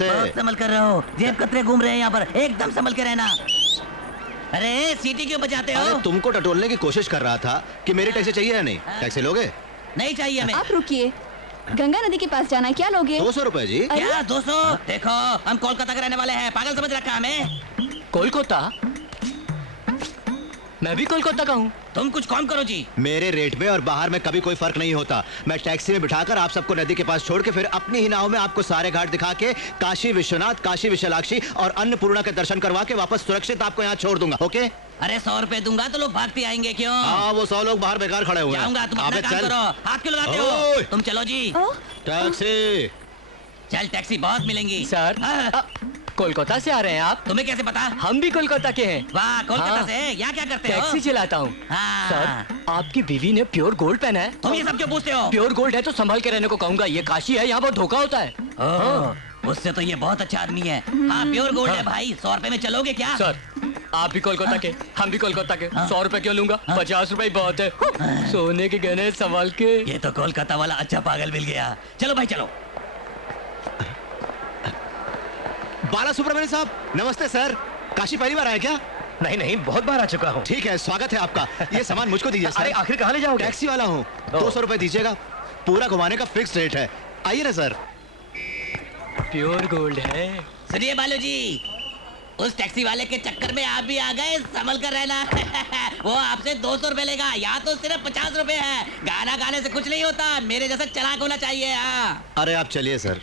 नमस्ते। बहुत संभल कर रहे हो, जेब कतरे घूम रहे हैं यहाँ पर, एकदम संभल के रहना। अरे सीटी क्यों बजाते हो? अरे तुमको टटोलने की कोशिश कर रहा था कि मेरी टैक्सी चाहिए या नहीं। टैक्सी लोगे? नहीं चाहिए हमें। आप रुकिए, गंगा नदी के पास जाना है, क्या लोगे? 200 रुपए जी। क्या 200? देखो हम कोलकाता के रहने वाले हैं, पागल समझ रखा हमें। कोलकाता? मैं भी कोलकाता का हूँ। तुम कुछ कम करो जी। मेरे रेट में और बाहर में कभी कोई फर्क नहीं होता। मैं टैक्सी में बिठाकर आप सबको नदी के पास छोड़ के फिर अपनी ही नाव में आपको सारे घाट दिखा के काशी विश्वनाथ, काशी विशालाक्षी और अन्नपूर्णा के दर्शन करवा के वापस सुरक्षित आपको यहाँ छोड़ दूंगा। ओके? अरे 100 रुपए दूंगा तो लोग भागते आएंगे क्यों? हाँ, वो 100 लोग बाहर बेकार खड़े हुए हैं। जाऊंगा, तुम अपना अबे काम चल। करो। हाथ क्यों लगाते ओए। हो? तुम चलो जी। टैक्सी। चल टैक्सी बहुत मिलेंगी। सर, हाँ। कोलकाता से आ रहे हैं आप? तुम्हें कैसे पता? हम भी कोलकाता के हैं। वाह, कोलकाता हाँ। से? यहाँ क्या करते हो? टैक्सी चलाता हूँ। हाँ। सर, आपकी बीवी ने प्योर गोल्ड पहना है। तुम ये सब क्यों पूछते हो? प्योर गोल्ड है तो संभाल के रहने को कहूँगा। ये काशी है, यहाँ बहुत धोखा होता है। ओह, उससे तो ये बहुत अच्छा आदमी है। हाँ, प्योर गोल्ड है भाई। 100 रुपए में चलोगे क्या? सर, आप भी कोलकाता के, हम भी कोलकाता के। हाँ। 100 रुपए क्यों लूंगा? हाँ। 50 रुपए बहुत है। सोने के गहने संभाल के। ये तो कोलकाता वाला अच्छा पागल मिल गया। चलो भाई चलो। बाला सुब्रमण्यम साहब, नमस्ते सर। काशी पहली बार आए क्या? नहीं नहीं, बहुत बार आ चुका हूँ। ठीक है, स्वागत है आपका। ये सामान मुझको दीजिए सर। अरे आखिर कहाँ ले जाओगे? टैक्सी वाला हूँ। 200 रुपए दीजिएगा। पूरा घुमाने का फिक्स रेट है। आइए ना सर। प्योर गोल्ड है। सुनिए बालू जी, उस टैक्सी वाले के चक्कर में आप भी आ गए, संभल कर रहना। वो आपसे 200 रुपए लेगा, यहाँ तो सिर्फ 50 रुपए है। गाना गाने से कुछ नहीं होता, मेरे जैसा चालाक होना चाहिए। हाँ। अरे आप चलिए सर।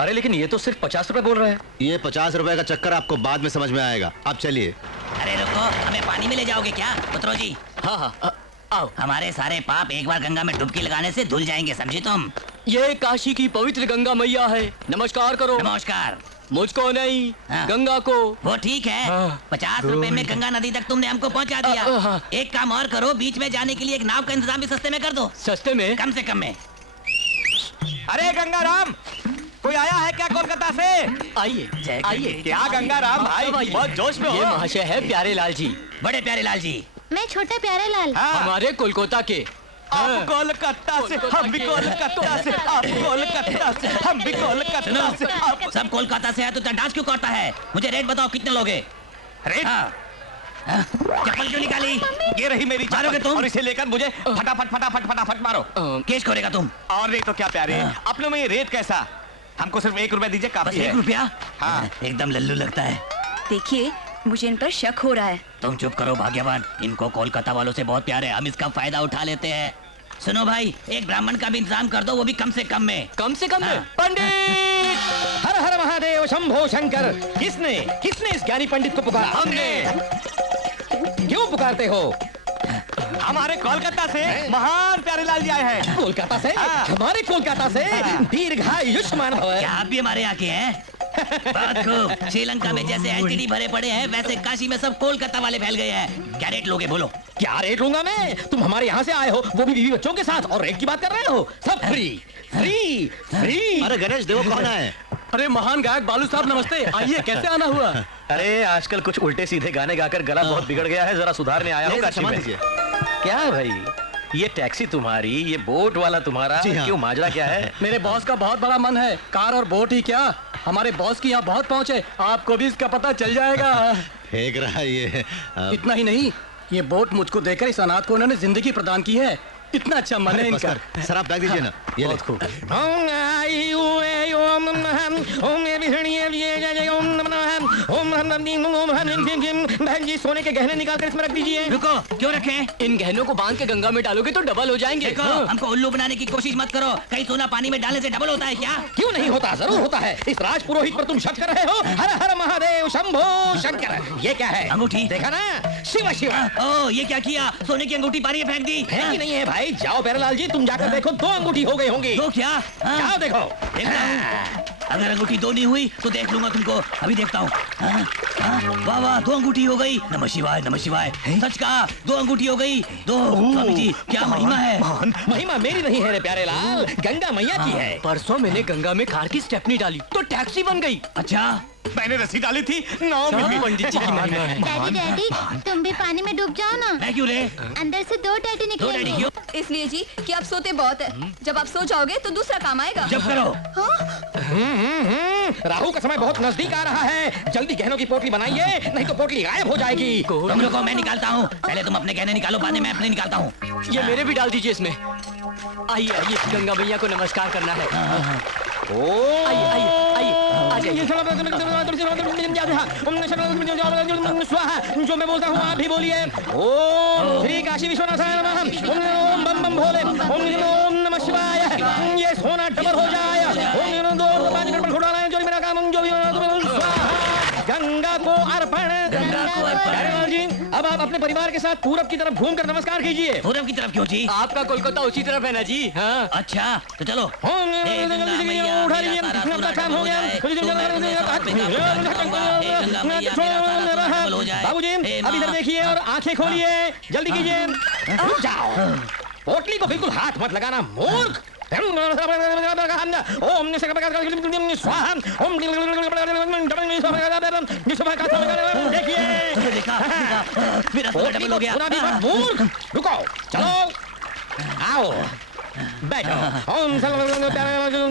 अरे लेकिन ये तो सिर्फ 50 रुपए बोल रहे हैं। ये 50 रुपए का चक्कर आपको बाद में समझ में आएगा। आप चलिए। अरे रुको, हमें पानी में ले जाओगे क्या? उतरो जी। हाँ हाँ, आओ। हमारे सारे पाप एक बार गंगा में डुबकी लगाने से धुल जाएंगे, समझी तुम? ये काशी की पवित्र गंगा मैया है। नमस्कार करो। नमस्कार। मुझको नहीं, हाँ। गंगा को। वो ठीक है। हाँ। 50 रुपए में गंगा नदी तक तुमने हमको पहुंचा दिया। हाँ। एक काम और करो, बीच में जाने के लिए एक नाव का इंतजाम भी सस्ते में कर दो। सस्ते में? कम से कम में। अरे गंगाराम, कोई आया है क्या कोलकाता से? आइए आइए। क्या गंगाराम भाई, बहुत जोश में हो। ये महाशय है प्यारे लाल जी। बड़े प्यारे लाल जी। मैं छोटा प्यारा लाल। हाँ, हमारे कोलकाता के। आप कोलकाता से, हम भी कोलकाता से, आप कोलकाता से, हम भी कोलकाता से। आप सब कोलकाता से है तो डांस क्यों करता है? मुझे रेट बताओ, कितने लोगे? रेट? हाँ। हाँ? चप्पल क्यों निकाली? ये रही मेरी मारोगे चप्पल, तुम? और इसे लेकर मुझे फटाफट फटाफट फटाफट मारो। केस करेगा तुम? और नहीं तो क्या प्यारे, हाँ। अपने में ये रेट कैसा? हमको सिर्फ 1 रुपया दीजिए, बस काफी है। 1 रुपया? हाँ। एकदम लल्लू लगता है। देखिए, मुझे इन पर शक हो रहा है। तुम चुप करो भाग्यवान, इनको कोलकाता वालों से बहुत प्यार है, हम इसका फायदा उठा लेते हैं। सुनो भाई, एक ब्राह्मण का भी इंतजाम कर दो, वो भी कम से कम में। कम से कम में? हाँ। पंडित! हर हर महादेव शंभो शंकर। किसने किसने इस ज्ञानी पंडित को पुकारा? हमने। क्यों पुकारते हो? हमारे कोलकाता से महान प्यारे लाल जी आए हैं। कोलकाता से? हाँ। हमारे कोलकाता से? दीर्घायुष्मान भव। क्या आप भी हमारे यहाँ के हैं? बहुत खूब। श्रीलंका में जैसे एसटीडी भरे पड़े हैं, वैसे काशी में सब कोलकाता वाले फैल गए हैं। क्या रेट लोगे बोलो? क्या रेट लूंगा मैं? तुम हमारे यहाँ से आए हो, वो भी बीवी बच्चों के साथ, और रेट की बात कर रहे हो? सब फ्री फ्री फ्री। अरे गणेश देवो कौन है? अरे महान गायक बालू साहब नमस्ते। आइए, कैसे आना हुआ? अरे आजकल कुछ उल्टे सीधे गाने गाकर गला बहुत बिगड़ गया है, जरा सुधारने आया हूँ काशी सामान में। दीजिए। क्या भाई, ये टैक्सी तुम्हारी, ये बोट वाला तुम्हारा, जी हाँ। क्यों माजरा क्या है? मेरे बॉस का बहुत बड़ा मन है, कार और बोट ही क्या, हमारे बॉस की यहाँ बहुत पहुँच है, आपको भी इसका पता चल जाएगा। फेंक रहा है ये। इतना ही नहीं, ये बोट मुझको देकर इस अनाथ को उन्होंने जिंदगी प्रदान की है। इतना अच्छा मन है अरे बस इनका। कर। सर आप बैग दीजिए ना। ये ले। बहुत खूब। बहन जी, सोने के गहने निकाल कर इसमें रख दीजिए। रुको, क्यों रखें? इन गहनों को बांध के गंगा में डालोगे तो डबल हो जाएंगे। देखो, हाँ। हमको उल्लू बनाने की कोशिश मत करो। कहीं सोना पानी में डालने से डबल होता है क्या? क्यों नहीं होता? जरूर होता है। इस राज पुरोहित पर तुम शक कर रहे हो? हर हर महादेव शंभो शंकर। ये क्या है? अंगूठी। देखा ना? शिव शिव। ओ, ये क्या किया? सोने की अंगूठी पानी में फेंक दी। फेंकी नहीं है भाई, जाओ प्यारेलाल जी, तुम जाकर देखो, 2 अंगूठी हो गई होंगी। तो क्या? हाँ। जाओ देखो। देखता हूँ। अगर अंगूठी 2 नहीं हुई तो देख लूंगा तुमको। अभी देखता हूँ। हाँ, हाँ, वाह वाह, 2 अंगूठी हो गई। नमः शिवाय नमः शिवाय। सच कहा, 2 अंगूठी हो गई। 2। स्वामी जी, क्या महिमा है? महिमा मेरी नहीं है रे प्यारेलाल, गंगा मैया की है। परसों मैंने गंगा में कार की स्टेपनी डाली तो टैक्सी बन गई। अच्छा, मैंने रस्सी डाली थी, 9 मिली। पंडित जी की महिमा है। डैडी डैडी, तुम भी पानी में डूब जाओ ना। मैं क्यों रे? अंदर से 2 टैटू दो डैडी निकलेंगे। क्यों? इसलिए जी कि आप सोते बहुत है। जब आप सो जाओगे तो दूसरा काम आएगा। जब करो। राहु का समय बहुत नजदीक आ रहा है, जल्दी गहनों की पोटली बनाइए, नहीं तो पोटली गायब हो जाएगी। तुम लोगों को मैं निकालता हूँ, पहले तुम अपने गहने निकालो, बाद में मैं अपने निकालता हूँ। ये मेरे भी डाल दीजिए इसमें। आइए आइए, गंगा मैया को नमस्कार करना है। आइए आइए आइए, आ जाइए। स्वाहा, जो मैं बोलता हूँ आप भी बोलिए। ओम श्री काशी विश्वनाथाय नमः। ओम बम बम भोले। ओम नमः शिवाय। ये सोना डबल हो जाए। ओम दो पांच गणपति खुड़ाना है, जो मेरा काम जो भी स्वाहा। गंगा को अर्पण। गंगा को अर्पण। प्यारेलाल जी, अब आप अपने परिवार के साथ पूरब की तरफ घूमकर नमस्कार कीजिए। पूरब की तरफ क्यों जी? आपका कोलकाता उसी तरफ है ना जी। हाँ। अच्छा तो चलो। ओम हे गंगा मैया, उठा मेरा लीजिए, सारा अपना सोना काम डबल हो हो गया। जाए, तो मैं तुम्हें सब अपने काम में दिखाऊंगा। हे गंगा मैया, मेरा सारा सोना डबल हो जाए। बाबूजी, हे अब इधर माँ। देखिए और आंखें खोलिए, जल्दी कीजिए। रुक जाओ, पोटली को बिल्कुल हाथ मत लगाना, मूर्ख। ओम स्वाहा। ओम देखिए, देखा, मेरा सोना डबल हो गया। पूरा भी मत, मूर्ख। रुको, चलो, आओ, बैठो। ओम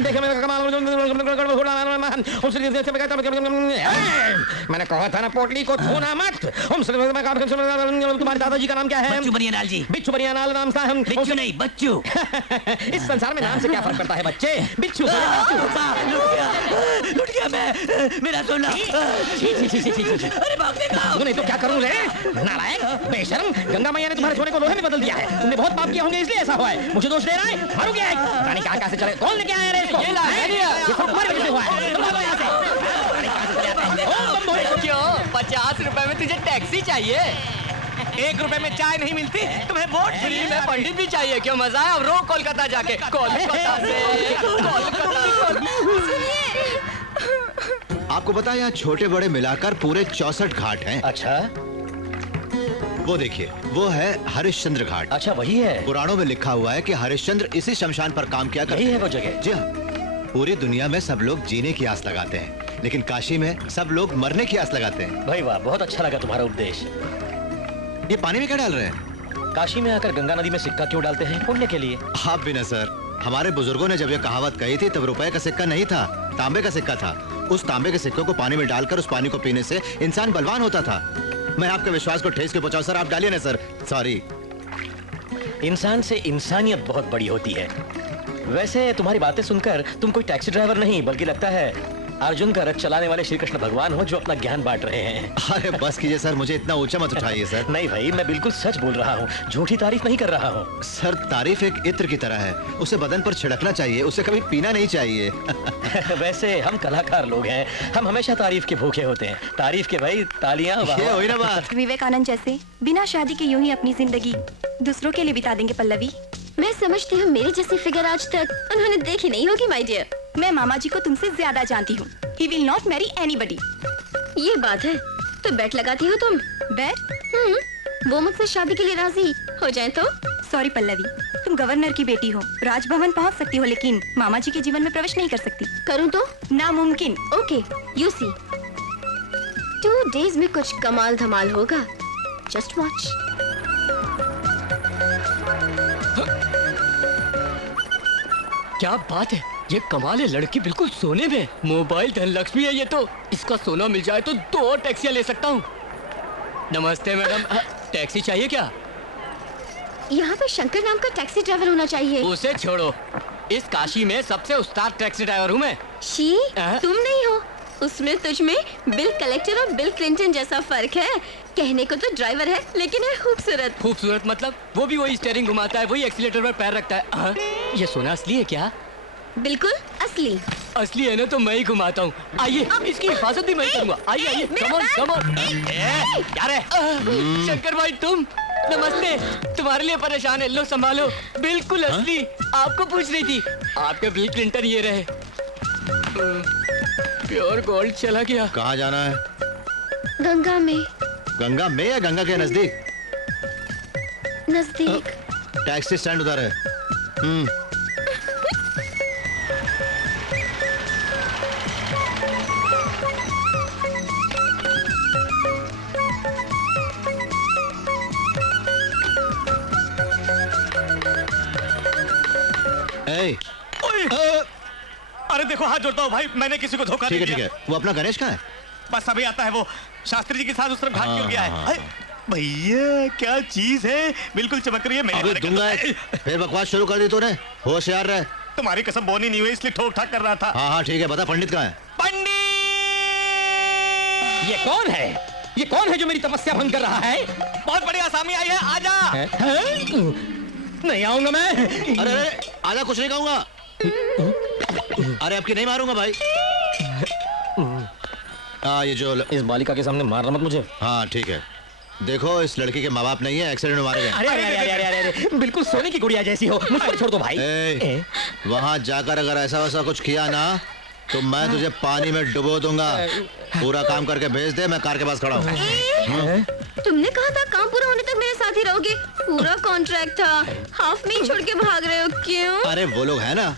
देखिए मेरा कमाल। मैंने कहा था ना पोटली को छूना मत। तुम्हारे दादाजी का नाम क्या है? बच्चू बनियालाल जी। बिच्छू बनियालाल नाम था। बिच्छू नहीं, बच्चू। इस संसार में नाम से क्या फर्क पड़ता है बच्चे? बिच्छू लुट गया मैं, मेरा सोना। अरे बाप रे बाप। नहीं तो क्या करूं रे? नालायक, बेशर्म। गंगा मैया ने तुम्हारे सोने को लोहे में बदल दिया है। तुमने बहुत पाप किए होंगे इसलिए ऐसा हुआ है। मुझे दोष दे रहा है? मारू क्या है? रानी कहाँ से चले? कौन लेके आया रे इसको? ये सब तुम्हारी वजह से हुआ है। तुम भागो यहाँ से। रानी कहाँ से चले आते हैं? ओम बम भोले। क्यों? 50 रुपए में तुझे टैक्सी चाहिए? 1 रुपए में चाय नहीं मिलती, तुम्हें वोट फ्री में पंडित भी चाहिए। क्यों मजा है? अब रो कोलकाता जाके। कोलकाता से आपको पता है यहाँ छोटे बड़े मिलाकर पूरे 64 घाट हैं। अच्छा वो देखिए, वो है हरिश्चंद्र घाट। अच्छा, वही है। पुराणों में लिखा हुआ है कि हरिश्चंद्र इसी शमशान पर काम किया करते यही है थे। वो जगह। जी हाँ, पूरी दुनिया में सब लोग जीने की आस लगाते हैं, लेकिन काशी में सब लोग मरने की आस लगाते हैं। भाई वाह, बहुत अच्छा लगा तुम्हारा उपदेश। ये पानी में क्या डाल रहे हैं? काशी में आकर गंगा नदी में सिक्का क्यों डालते हैं? पुण्य के लिए। आप भी ना सर, हमारे बुजुर्गों ने जब ये कहावत कही थी तब रुपए का सिक्का नहीं था, तांबे का सिक्का था। उस तांबे के सिक्के को पानी में डालकर उस पानी को पीने से इंसान बलवान होता था। मैं आपके विश्वास को ठेस के पहुंचाऊं सर, आप डालिए ना सर। सॉरी। इंसान से इंसानियत बहुत बड़ी होती है। वैसे तुम्हारी बातें सुनकर तुम कोई टैक्सी ड्राइवर नहीं, बल्कि लगता है अर्जुन का रथ चलाने वाले श्री कृष्ण भगवान हो, जो अपना ज्ञान बांट रहे हैं। अरे बस कीजिए सर, मुझे इतना ऊंचा मत उठाइए सर। नहीं भाई, मैं बिल्कुल सच बोल रहा हूँ, झूठी तारीफ नहीं कर रहा हूँ। सर, तारीफ एक इत्र की तरह है, उसे बदन पर छिड़कना चाहिए, उसे कभी पीना नहीं चाहिए। वैसे हम कलाकार लोग हैं, हम हमेशा तारीफ के भूखे होते हैं। तारीफ के भाई तालियां। ये हुई ना बात। विवेकानंद जैसे बिना शादी के यूं ही अपनी जिंदगी दूसरों के लिए बिता देंगे पल्लवी। मैं समझती हूँ मेरी जैसी फिगर आज तक उन्होंने देखी नहीं होगी माय डियर। मैं मामा जी को तुमसे ज्यादा जानती हूँ। He will not marry anybody। ये बात है, तो बेट लगाती हो तुम? बैट? वो मुझसे शादी के लिए राजी हो जाए तो? सॉरी पल्लवी, तुम गवर्नर की बेटी हो, राजभवन पहुँच सकती हो, लेकिन मामा जी के जीवन में प्रवेश नहीं कर सकती। करूँ तो? नामुमकिन। ओके, यू सी 2 days में कुछ कमाल धमाल होगा। Just watch. क्या बात है, ये कमाल है। लड़की बिल्कुल सोने में। मोबाइल धनलक्ष्मी है ये तो। इसका सोना मिल जाए तो 2 और टैक्सियां ले सकता हूँ। नमस्ते मैडम, टैक्सी चाहिए क्या? यहाँ पे शंकर नाम का टैक्सी ड्राइवर होना चाहिए। उसे छोड़ो, इस काशी में सबसे उस्ताद टैक्सी ड्राइवर हूँ मैं। शी, तुम नहीं हो। उसमें तुझ में बिल कलेक्टर और बिल क्लिंटन जैसा फर्क है। कहने को तो ड्राइवर है, लेकिन है खूबसूरत। खूबसूरत मतलब? वो भी वही स्टीयरिंग घुमाता है, वही एक्सीलेटर पर पैर रखता है। ये सोना असली है क्या? बिल्कुल असली। असली है ना, तो मैं ही घुमाता हूँ। आइए, इसकी हिफाजत भी मैं करूँगा। आइए आइए, कम ऑन कम ऑन। क्या रे? शंकर भाई तुम, नमस्ते। तुम्हारे लिए परेशान है, लो संभालो। बिल्कुल असली। आपको पूछ रही थी। आपके बिल क्लिंटन ये रहे। प्योर गोल्ड चला गया। कहाँ जाना है? गंगा में। गंगा में या गंगा के नजदीक? नजदीक। टैक्सी स्टैंड उधर है। ए, अरे देखो हाथ जोड़ता हूँ भाई, मैंने किसी को धोखा ठीक नहीं है ठीक दिया। है, वो अपना गणेश कहाँ है? बस अभी आता है वो, शास्त्री जी के साथ उस तरफ भाग क्यों गया है? हाँ, अरे, भैया क्या चीज है, बिल्कुल चमक रही है मेरे अबे वाले का दूंगा तो- एक। फिर बकवास शुरू कर दी तूने, होशियार रहे। तुम्हारी कसम बोनी नहीं हुई इसलिए ठोक ठाक कर रहा था। हाँ हाँ ठीक है, बता पंडित कहाँ है? पंडित! ये कौन है? ये कौन है जो मेरी तपस्या भंग कर रहा है? बहुत बड़ी आसामी आई है, आजा। हैं? नहीं आऊंगा मैं। अरे अरे आजा, कुछ नहीं कहूंगा। अरे आपकी नहीं मारूंगा भाई। ये जो इस बालिका के सामने मारना मत मुझे। हाँ ठीक है, देखो इस लड़की के माँ बाप नहीं है, एक्सीडेंट में मारे गए। अरे अरे अरे अरे अरे अरे, बिल्कुल सोने की गुड़िया जैसी हो, मुझ पर छोड़ दो भाई। ए, वहाँ जाकर अगर ऐसा वैसा कुछ किया ना तो मैं तुझे पानी में डुबो दूंगा। पूरा काम करके भेज दे, मैं कार के पास खड़ा हूँ। तुमने कहा था काम पूरा होने तक मेरे साथ ही रहोगे। पूरा कॉन्ट्रैक्ट था, हाफ में ही छोड़ के भाग रहे हो क्यों? अरे वो लोग है ना।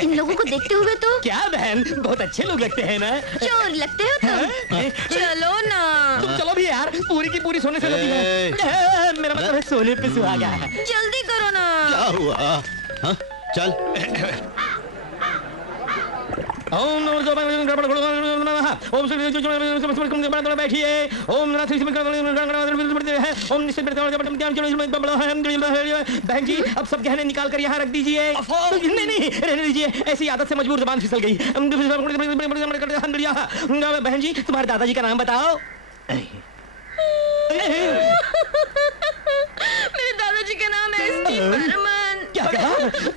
इन लोगों को देखते हुए तो क्या बहन, बहुत अच्छे लोग लगते हैं ना। चोर लगते हो तुम। चलो ना। तुम चलो भी यार, पूरी की पूरी सोने से लगी ए। है। मेरा मतलब है सोने पे सुहागा। जल्दी करो ना। क्या हुआ? हाँ? चल। ओम नमो नमः। ओम श्री बैठिए। ओम बहन जी अब सब गहने निकाल कर यहाँ रख दीजिए। नहीं नहीं रहने दीजिए, ऐसी आदत से मजबूर जुबान फिसल गई। बहन जी तुम्हारे दादाजी का नाम बताओ। मेरे दादाजी का नाम है एस.डी. बर्मन। क्या कहा?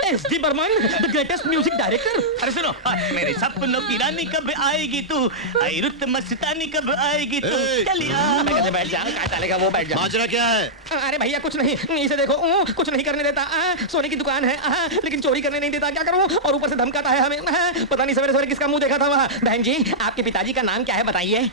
S D. Burman, the greatest music director. अरे सुनो, मेरे सपनों की रानी कब आएगी तू, आई रुत मस्तानी कब आएगी तू, ए। चलिया। मैं कैसे बैठ जाऊं? क्या चलेगा वो बैठ जा। माजरा क्या है? अरे भैया कुछ नहीं, इसे देखो कुछ नहीं करने देता। सोने की दुकान है लेकिन चोरी करने नहीं देता। क्या करूं? और ऊपर से धमकाता है हमें। पता नहीं सवेरे सवेरे किसका मुंह देखा था वहाँ। बहन जी आपके पिताजी का नाम क्या है बताइए।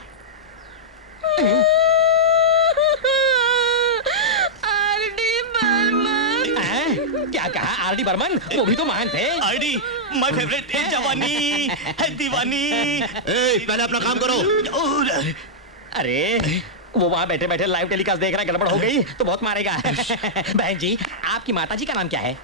आर.डी. बर्मन। क्या कहा? आर.डी. बर्मन? वो भी तो महान थे। आईडी माय फेवरेट है, जवानी है दीवानी। ए, पहले अपना काम करो। और अरे वो वहाँ बैठे बैठे लाइव टेलीकास्ट देख रहा है, गड़बड़ हो गई तो बहुत मारेगा। बहन जी आपकी माताजी का नाम क्या है?